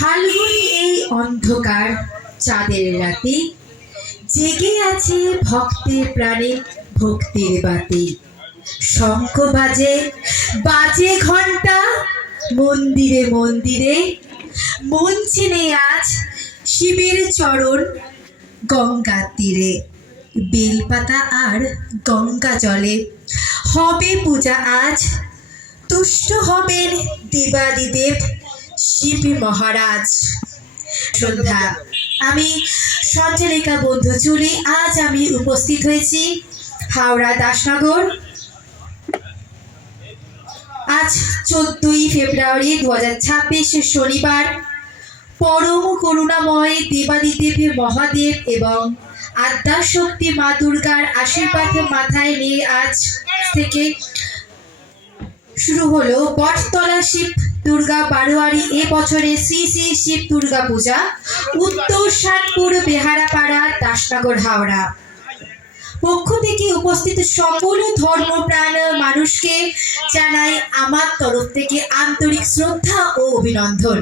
ফাল্গুনী এই অন্ধকার চাঁদের রাতে জেগে আছে ভক্তের প্রাণে ভক্তির বাতি। শঙ্খ বাজে বাজে ঘণ্টা মন্দিরে মন্দিরে, মন চেনে আজ শিবের চরণ গঙ্গার তীরে। বেলপাতা আর গঙ্গা জলে হবে পূজা আজ, তুষ্ট হবেন দেবাদিদেব শিব মহারাজ। সন্ধ্যা, আমি সঞ্চারিকা বন্ধু চুলি। আজ আমি উপস্থিত হয়েছি হাওড়া দাসনগর। আজ 14ই ফেব্রুয়ারি 2026 শনিবার। পরম করুণাময় দেবাদিদেব মহাদেব এবং আদ্যাশক্তি মা দুর্গার আশীর্বাদ মাথায় নিয়ে আজ থেকে শুরু হলো বটতলা শিব দুর্গা বারোয়ারি এ বছরের শ্রী শ্রী শিব দুর্গা পূজা, উত্তর শানপুর বেহারাপাড়া, দাসনগর, হাওড়া। পক্ষ থেকে উপস্থিত সকল ধর্মপ্রাণ মানুষকে জানাই আমার তরফ থেকে আন্তরিক শ্রদ্ধা ও অভিনন্দন।